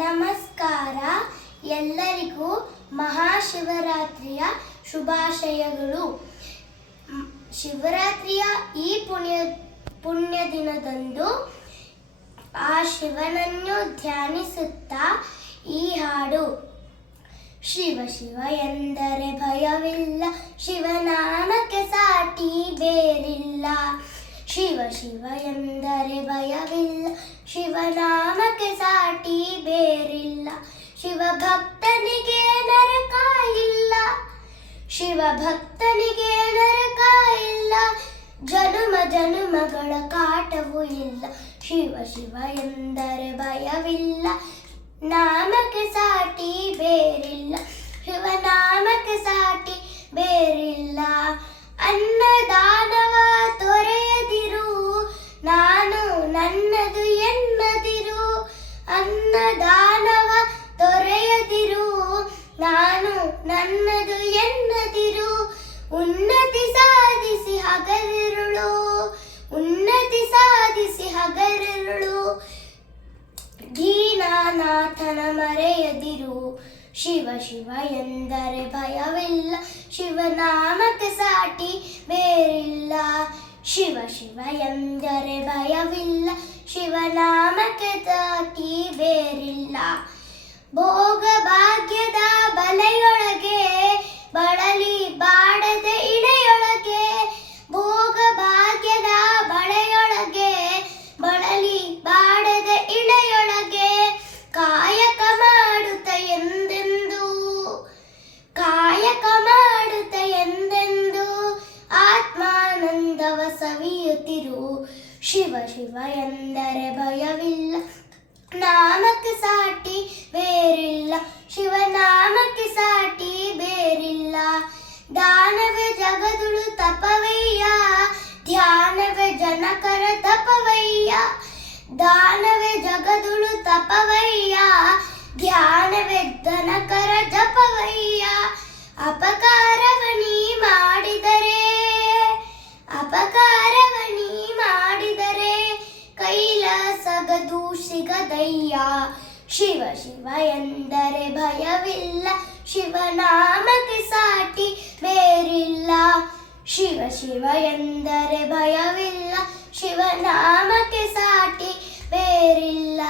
ನಮಸ್ಕಾರ. ಎಲ್ಲರಿಗೂ ಮಹಾಶಿವರಾತ್ರಿಯ ಶುಭಾಶಯಗಳು. ಶಿವರಾತ್ರಿಯ ಈ ಪುಣ್ಯ ದಿನದಂದು ಆ ಶಿವನನ್ನು ಧ್ಯಾನಿಸುತ್ತಾ ಈ ಹಾಡು. ಶಿವ ಶಿವ ಎಂದರೆ ಭಯವಿಲ್ಲ, ಶಿವನಾಮಕ್ಕೆ ಸಾಟಿ ಬೇರಿಲ್ಲ. ಶಿವ ಶಿವ ಎಂದರೆ ಭಯವಿಲ್ಲ, ಶಿವನಾಮಕ್ಕೆ ಸಾಟಿ ಬೇರಿಲ್ಲ. ಶಿವ ಭಕ್ತನಿಗೆ ನರಕ ಇಲ್ಲ, ಶಿವ ಭಕ್ತನಿಗೆ ನರಕ ಇಲ್ಲ. ಜನುಮ ಜನುಮಗಳ ಕಾಟವೂ ಇಲ್ಲ. ಶಿವ ಶಿವ ಎಂದರೆ ಭಯವಿಲ್ಲ, ನಾಮಕ್ಕೆ ಸಾಟಿ ಬೇರಿಲ್ಲ. ಶಿವನಾಮಕ್ಕೆ ಸಾಟಿ ಬೇರಿಲ್ಲ. ಅನ್ನದಾನವ ತೊರೆಯದಿರು, ನಾನು ನನ್ನದು ಎನ್ನದಿರು. ಅನ್ನದಾನವ ತೊರೆಯದಿರು, ನಾನು ನನ್ನದು ಎನ್ನದಿರು. ಉನ್ನತಿ ಸಾಧಿಸಿ ಹಗಲಿರುಳು, ಉನ್ನತಿ ಸಾಧಿಸಿ ಹಗಲಿರುಳು. ದೀನನಾಥನ ಮರೆಯದಿರು. ಶಿವ ಶಿವ ಎಂದರೆ ಭಯವಿಲ್ಲ, ಶಿವನಾಮಕ್ಕೆ ಸಾಟಿ ಬೇರಿಲ್ಲ. ಶಿವ ಶಿವ ಎಂದರೆ ಭಯವಿಲ್ಲ, ಶಿವನಾಮಕ್ಕೆ ಸಾಟಿ ಬೇರಿಲ್ಲ. ಭೋಗ ಭಾಗ್ಯದ ಬಲೆಯೊಳಗೆ ಬಳಲಿ ಬಾಡದ ಇಳೆಯೊಳಗೆ, ಭೋಗ ಭಾಗ್ಯದ ಬಳೆಯೊಳಗೆ ಬಳಲಿ ಬಾಡದ ಇಳೆಯೊಳಗೆ. ಕಾಯಕ ಮಾಡುತ್ತ ಎಂದೆಂದು, ಕಾಯಕ ಮಾಡುತ್ತ ಎಂದೆಂದು ಆತ್ಮಾನಂದವ ಸವಿಯುತ್ತಿರು. ಶಿವ ಶಿವ ಎಂದರೆ ಭಯವಿಲ್ಲ, ನಾಮಕ್ಕೆ ಸಾಟಿ ಬೇರಿಲ್ಲ. ಶಿವನಾಮಕ್ಕೆ ಸಾಟಿ ಬೇರಿಲ್ಲ. ದಾನವೇ ಜಗದುಳು ತಪವಯ್ಯ, ಧ್ಯಾನವೇ ಜನಕರ ತಪವಯ್ಯ. ದಾನವೇ ಜಗದುಳು ತಪವಯ್ಯ, ಧ್ಯಾನವೇ ಜನಕರ ಜಪವಯ್ಯ. ಅಪಕಾರವನಿ ಮಾಡಿದರೆ, ಅಪಕಾರವನಿ ಮಾಡಿದರೆ ಕೈಲಾಸಗದು ಸಿಗದಯ್ಯ. ಶಿವ ಶಿವ ಎಂದರೆ ಭಯವಿಲ್ಲ, ಶಿವನಾಮಕ್ಕೆ ಸಾಟಿ ಬೇರಿಲ್ಲ. ಶಿವ ಶಿವ ಎಂದರೆ ಭಯವಿಲ್ಲ, ಶಿವನಾಮಕ್ಕೆ ಸಾಟಿ ಬೇರಿಲ್ಲ.